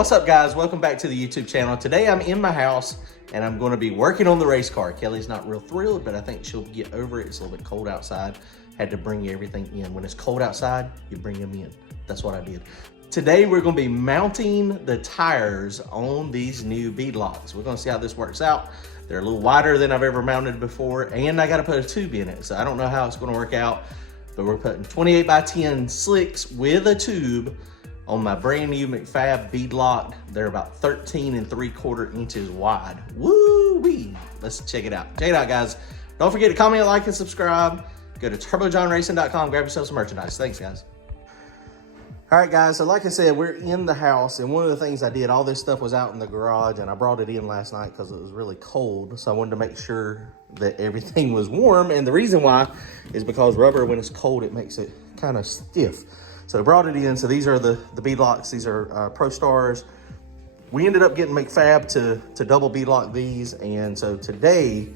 What's up, guys? Welcome back to the YouTube channel. Today I'm in my house and I'm going to be working on the race car. Kelly's not real thrilled, but I think she'll get over it. It's a little bit cold outside. Had to bring everything in. When it's cold outside, you bring them in. That's what I did. Today we're going to be mounting the tires on these new bead locks. We're going to see how this works out. They're a little wider than I've ever mounted before, and I got to put a tube in it. So I don't know how it's going to work out, but we're putting 28 by 10 slicks with a tube on my brand new MacFab bead lock. They're about 13 3/4 inches wide. Woo-wee. Let's check it out. Check it out, guys. Don't forget to comment, like, and subscribe. Go to turbojohnracing.com, grab yourself some merchandise. Thanks, guys. All right, guys, so like I said, we're in the house, and one of the things I did, all this stuff was out in the garage, and I brought it in last night because it was really cold, so I wanted to make sure that everything was warm, and the reason why is because rubber, when it's cold, it makes it kind of stiff. So I brought it in. So these are the bead locks. These are Prostars. We ended up getting MacFab to double bead lock these, and so today,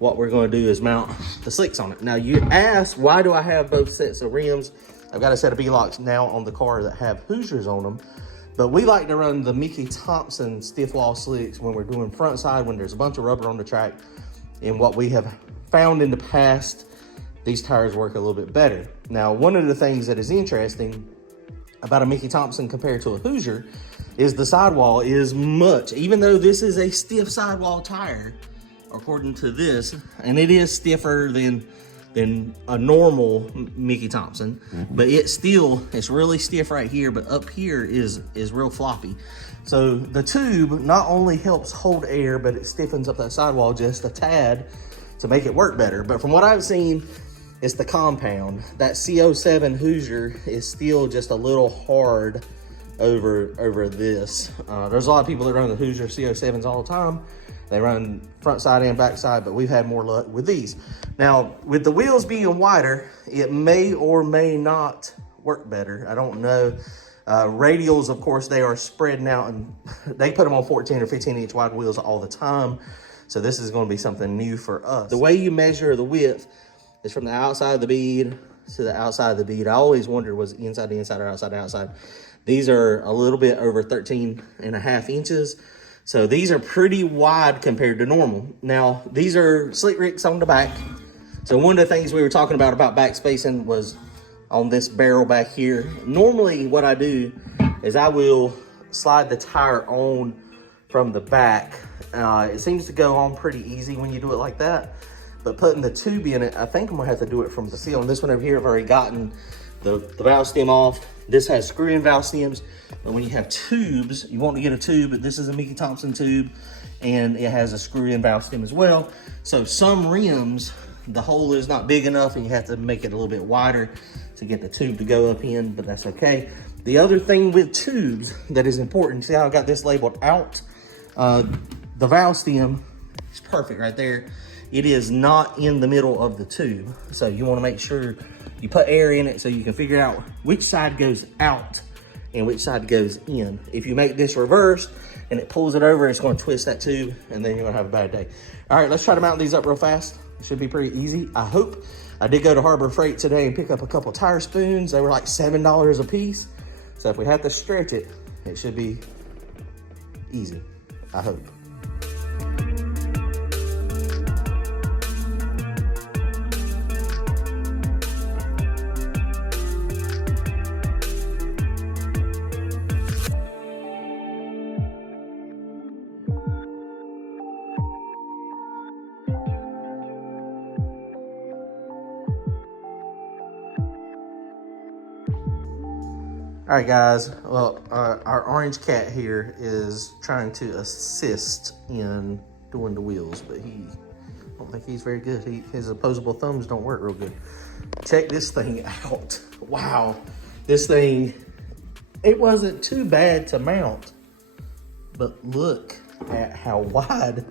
what we're going to do is mount the slicks on it. Now, you ask, why do I have both sets of rims? I've got a set of bead locks now on the car that have Hoosiers on them, but we like to run the Mickey Thompson stiff wall slicks when we're doing front side, when there's a bunch of rubber on the track. And what we have found in the past, these tires work a little bit better. Now, one of the things that is interesting about a Mickey Thompson compared to a Hoosier is the sidewall is much, even though this is a stiff sidewall tire, according to this, and it is stiffer than a normal Mickey Thompson, but it's really stiff right here, but up here is real floppy. So the tube not only helps hold air, but it stiffens up that sidewall just a tad to make it work better. But from what I've seen, it's the compound. That C07 Hoosier is still just a little hard over this. There's a lot of people that run the Hoosier C07s all the time. They run front side and back side, but we've had more luck with these. Now, with the wheels being wider, it may or may not work better. I don't know. Radials, of course, they are spreading out, and they put them on 14 or 15 inch wide wheels all the time. So this is going to be something new for us. The way you measure the width is from the outside of the bead to the outside of the bead. I always wondered, was it inside the inside or outside the outside? These are a little bit over 13.5 inches. So these are pretty wide compared to normal. Now, these are slick ricks on the back. So one of the things we were talking about back spacing was on this barrel back here. Normally what I do is I will slide the tire on from the back. It seems to go on pretty easy when you do it like that. But putting the tube in it, I think I'm gonna have to do it from the seal. And this one over here, I've already gotten the valve stem off. This has screw-in valve stems. But when you have tubes, you want to get a tube, but this is a Mickey Thompson tube, and it has a screw-in valve stem as well. So some rims, the hole is not big enough, and you have to make it a little bit wider to get the tube to go up in, but that's okay. The other thing with tubes that is important, see how I got this labeled out? The valve stem is perfect right there. It is not in the middle of the tube. So you want to make sure you put air in it so you can figure out which side goes out and which side goes in. If you make this reversed and it pulls it over, it's going to twist that tube, and then you're going to have a bad day. All right, let's try to mount these up real fast. It should be pretty easy, I hope. I did go to Harbor Freight today and pick up a couple tire spoons. They were like $7 a piece. So if we have to stretch it, it should be easy, I hope. All right, guys, well, our orange cat here is trying to assist in doing the wheels, but I don't think he's very good. His opposable thumbs don't work real good. Check this thing out. Wow, this thing, it wasn't too bad to mount, but look at how wide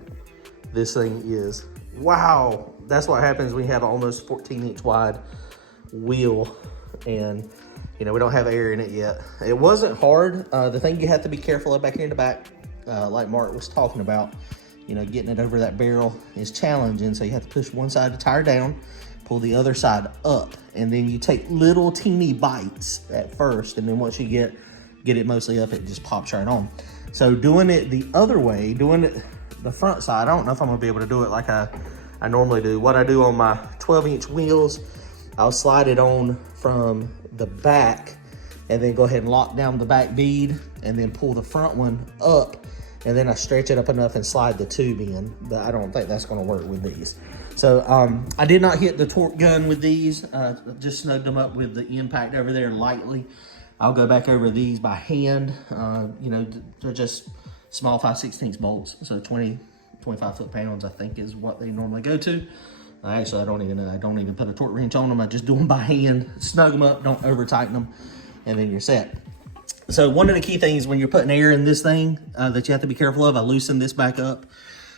this thing is. Wow, that's what happens when you have an almost 14-inch wide wheel, and you know, we don't have air in it yet. It wasn't hard. The thing you have to be careful of back here in the back, like Mark was talking about, you know, getting it over that barrel is challenging. So you have to push one side of the tire down, pull the other side up, and then you take little teeny bites at first, and then once you get it mostly up, it just pops right on. So doing it the other way, doing it the front side, I don't know if I'm gonna be able to do it like I normally do. What I do on my 12-inch wheels, I'll slide it on from the back and then go ahead and lock down the back bead and then pull the front one up, and then I stretch it up enough and slide the tube in. But I don't think that's gonna work with these. So I did not hit the torque gun with these, just snugged them up with the impact over there lightly. I'll go back over these by hand. You know, they're just small 5/16 bolts, so 25 foot-pounds I think is what they normally go to. Actually, I don't even put a torque wrench on them. I just do them by hand, snug them up, don't over tighten them, and then you're set. So one of the key things when you're putting air in this thing that you have to be careful of, I loosen this back up.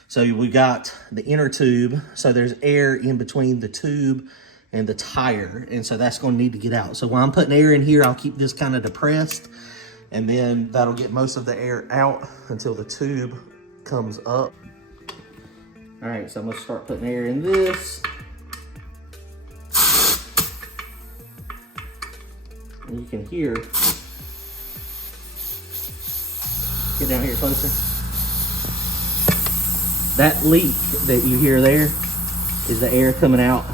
So we got the inner tube, so there's air in between the tube and the tire, and so that's gonna need to get out. So while I'm putting air in here, I'll keep this kind of depressed, and then that'll get most of the air out until the tube comes up. All right, so I'm gonna start putting air in this. And you can hear, get down here closer. That leak that you hear there is the air coming out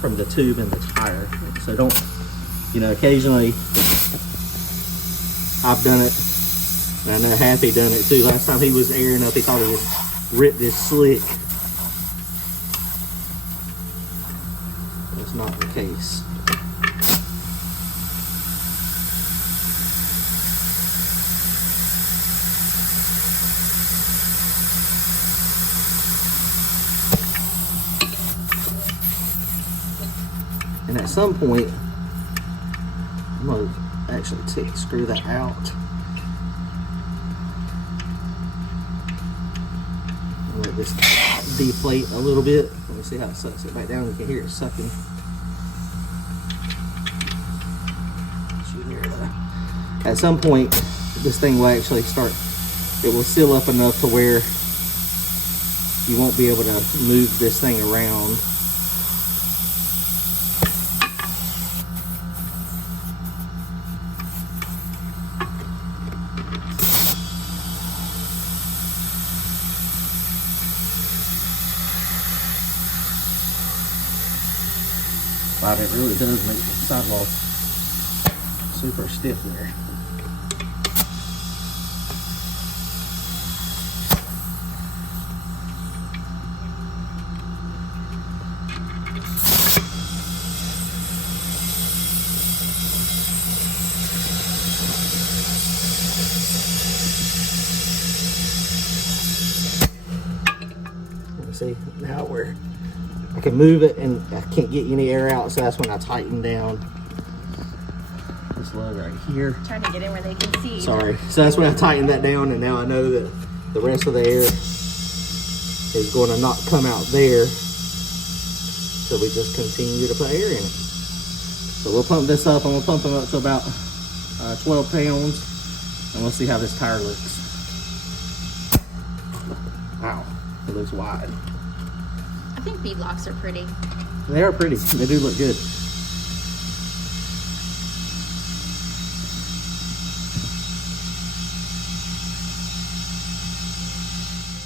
from the tube and the tire. So don't, you know, occasionally I've done it, and I know Happy done it too. Last time he was airing up, he thought he had ripped this slick. That's not the case. And at some point, I'm gonna actually screw that out. Let this deflate a little bit. Let me see how it sucks it back down. You can hear it sucking. At some point, this thing will actually start, it will seal up enough to where you won't be able to move this thing around. Wow, it really does make the sidewall super stiff there. See, now I can move it and I can't get any air out, so that's when I tighten down this lug right here. Trying to get in where they can see. Sorry. So that's when I tighten that down, and now I know that the rest of the air is going to not come out there. So we just continue to put air in it. So we'll pump this up, and we'll pump them up to about 12 pounds, and we'll see how this tire looks. Wow, it looks wide. I think bead locks are pretty. They are pretty. They do look good.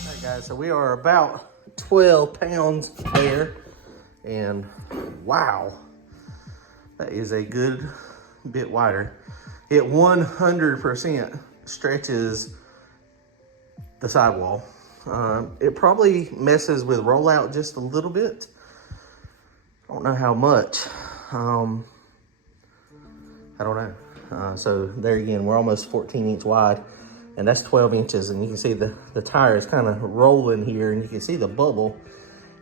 All right, guys, so we are about 12 pounds there, and wow, that is a good bit wider. It 100% stretches the sidewall. It probably messes with rollout just a little bit. I don't know how much. I don't know. So there again, we're almost 14-inch wide, and that's 12 inches. And you can see the tire is kind of rolling here, and you can see the bubble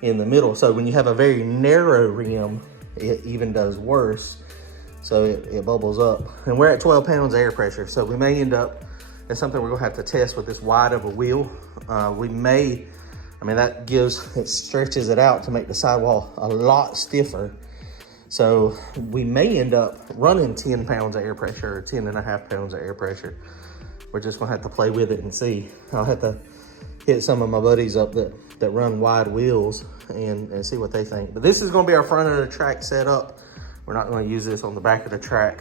in the middle. So when you have a very narrow rim, it even does worse. So it bubbles up. And we're at 12 pounds air pressure. So we may end up, that's something we're gonna have to test with this wide of a wheel. We may, I mean, that gives, it stretches it out to make the sidewall a lot stiffer. So we may end up running 10 pounds of air pressure or 10.5 pounds of air pressure. We're just gonna have to play with it and see. I'll have to hit some of my buddies up that run wide wheels and see what they think. But this is gonna be our front of the track setup. We're not gonna use this on the back of the track,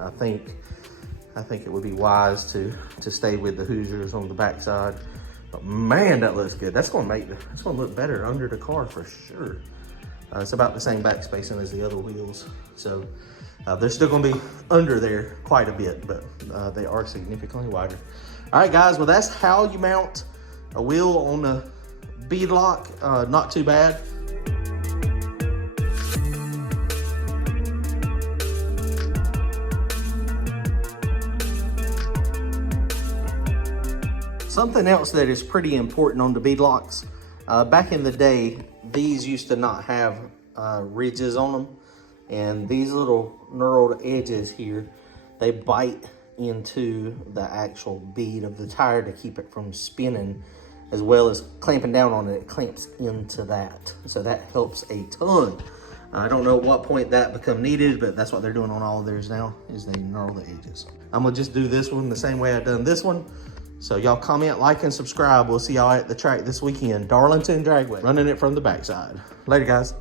I think. I think it would be wise to stay with the Hoosiers on the backside. But man, that looks good. That's gonna look better under the car for sure. It's about the same back spacing as the other wheels. So they're still gonna be under there quite a bit, but they are significantly wider. All right, guys, well, that's how you mount a wheel on a bead lock. Not too bad. Something else that is pretty important on the bead locks, back in the day, these used to not have ridges on them, and these little knurled edges here, they bite into the actual bead of the tire to keep it from spinning, as well as clamping down on it. It clamps into that, so that helps a ton. I don't know at what point that become needed, but that's what they're doing on all of theirs now, is they knurl the edges. I'm gonna just do this one the same way I've done this one. So y'all comment, like, and subscribe. We'll see y'all at the track this weekend. Darlington Dragway, running it from the backside. Later, guys.